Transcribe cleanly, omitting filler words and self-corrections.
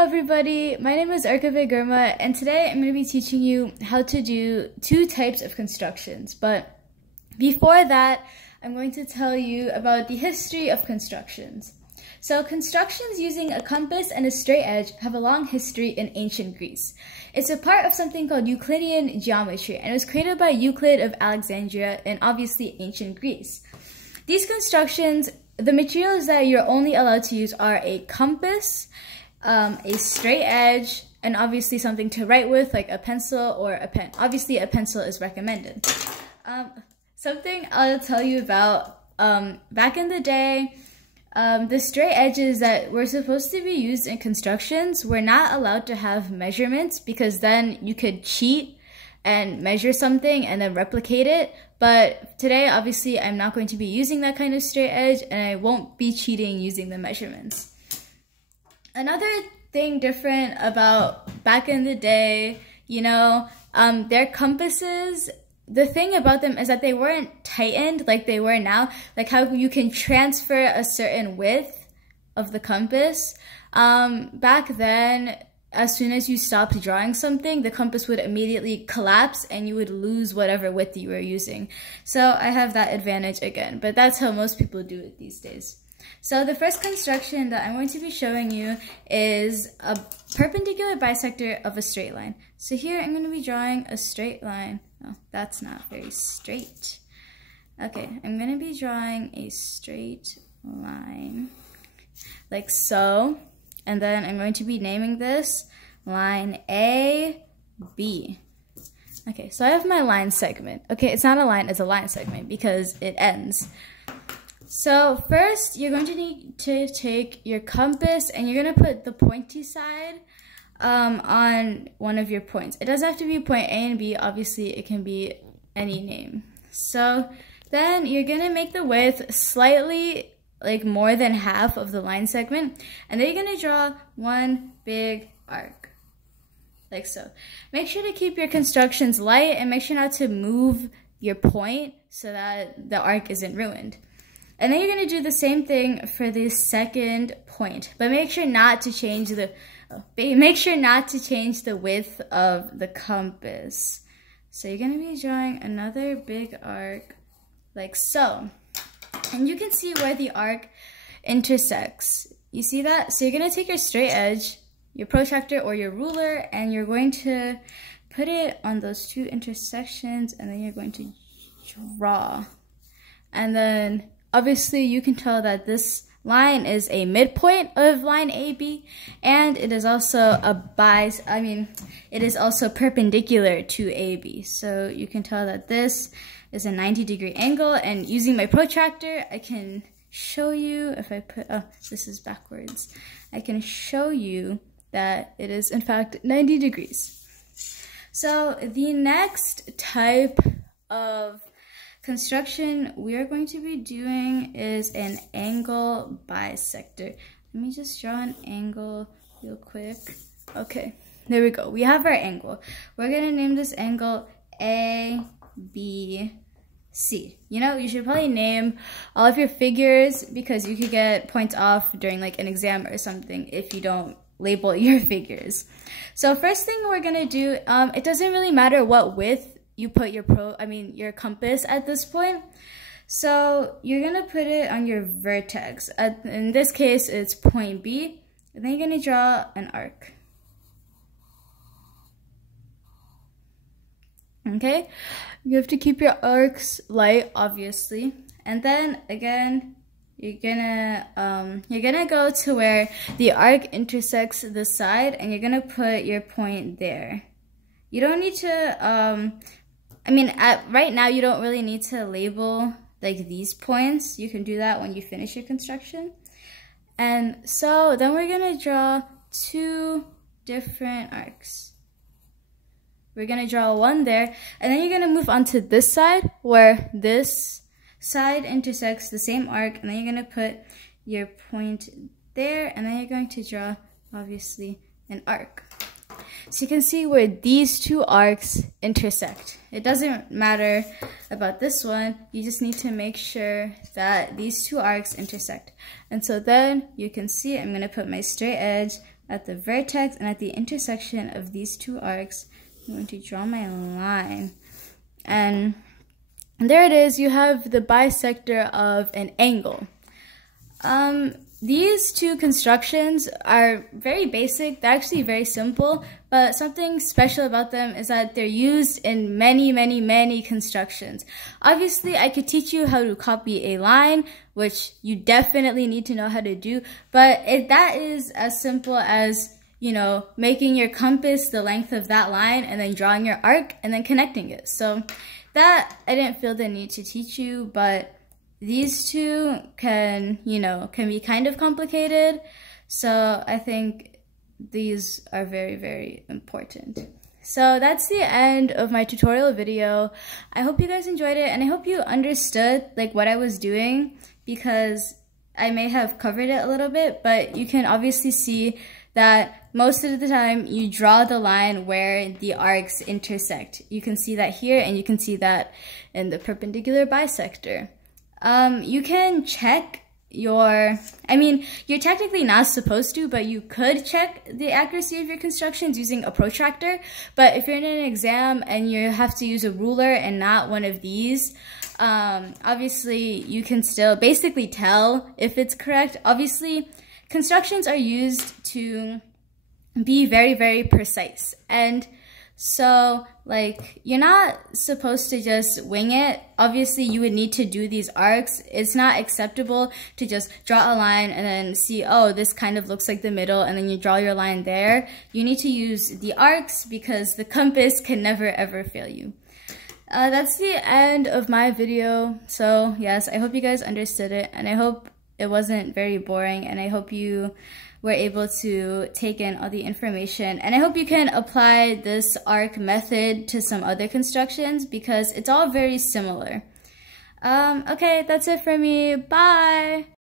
Hello everybody, my name is Erkabay and today I'm going to be teaching you how to do two types of constructions. But before that, I'm going to tell you about the history of constructions. So constructions using a compass and a straight edge have a long history in ancient Greece. It's a part of something called Euclidean geometry, and it was created by Euclid of Alexandria in obviously ancient Greece. These constructions, the materials that you're only allowed to use are a compass, a straight edge, and obviously something to write with like a pencil or a pen. Obviously a pencil is recommended. Something I'll tell you about, back in the day, the straight edges that were supposed to be used in constructions were not allowed to have measurements, because then you could cheat and measure something and then replicate it. But today, obviously, I'm not going to be using that kind of straight edge, and I won't be cheating using the measurements. Another thing different about back in the day, their compasses, the thing about them is that they weren't tightened like they were now, like how you can transfer a certain width of the compass. Back then, as soon as you stopped drawing something, the compass would immediately collapse and you would lose whatever width you were using. So I have that advantage again, but that's how most people do it these days. So the first construction that I'm going to be showing you is a perpendicular bisector of a straight line. So here I'm going to be drawing a straight line. Oh, that's not very straight. Okay, I'm going to be drawing a straight line like so. And then I'm going to be naming this line A, B. Okay, so I have my line segment. Okay, it's not a line, it's a line segment because it ends. So first, you're going to need to take your compass and you're going to put the pointy side on one of your points. It doesn't have to be point A and B. Obviously, it can be any name. So then you're going to make the width slightly like more than half of the line segment. And then you're going to draw one big arc, like so. Make sure to keep your constructions light and make sure not to move your point so that the arc isn't ruined. And then you're going to do the same thing for the second point, but make sure not to change the width of the compass. So you're going to be drawing another big arc like so. And you can see where the arc intersects. You see that? So you're going to take your straight edge, your protractor or your ruler, and you're going to put it on those two intersections, and then you're going to draw. And then obviously you can tell that this line is a midpoint of line AB, and it is also it is also perpendicular to AB. So you can tell that this is a 90-degree angle, and using my protractor, I can show you, if I put, oh, this is backwards. I can show you that it is in fact 90 degrees. So the next type of construction we are going to be doing is an angle bisector. Let me just draw an angle real quick. Okay, there we go. We have our angle. We're gonna name this angle A, B, C. You should probably name all of your figures because you could get points off during like an exam or something if you don't label your figures. So first thing we're gonna do, it doesn't really matter what width you put your compass at this point. So you're gonna put it on your vertex. In this case, it's point B, and then you're gonna draw an arc. Okay, you have to keep your arcs light, obviously, and then again you're gonna go to where the arc intersects the side, and you're gonna put your point there. You don't need to right now you don't really need to label like these points. You can do that when you finish your construction. And so then we're gonna draw two different arcs. We're gonna draw one there, and then you're gonna move on to this side where this side intersects the same arc, and then you're gonna put your point there, and then you're going to draw obviously an arc. So you can see where these two arcs intersect. It doesn't matter about this one, you just need to make sure that these two arcs intersect. And so then you can see I'm gonna put my straight edge at the vertex and at the intersection of these two arcs, I'm going to draw my line. And there it is, you have the bisector of an angle. These two constructions are very basic, they're actually very simple, but something special about them is that they're used in many constructions. Obviously, I could teach you how to copy a line, which you definitely need to know how to do, but that is as simple as, you know, making your compass the length of that line and then drawing your arc and then connecting it. So that I didn't feel the need to teach you, but these two can be kind of complicated. So I think these are very important. So that's the end of my tutorial video. I hope you guys enjoyed it, and I hope you understood like what I was doing, because I may have covered it a little bit, but you can obviously see that most of the time you draw the line where the arcs intersect. You can see that here, and you can see that in the perpendicular bisector. You can check you're technically not supposed to, but you could check the accuracy of your constructions using a protractor. But if you're in an exam and you have to use a ruler and not one of these, obviously you can still basically tell if it's correct. Obviously, constructions are used to be very precise, and so like you're not supposed to just wing it. Obviously you would need to do these arcs. It's not acceptable to just draw a line and then see, oh, this kind of looks like the middle, and then you draw your line there. You need to use the arcs because the compass can never ever fail you. That's the end of my video. So yes, I hope you guys understood it, and I hope it wasn't very boring, and I hope you were able to take in all the information, and I hope you can apply this arc method to some other constructions because it's all very similar. Okay, that's it for me. Bye!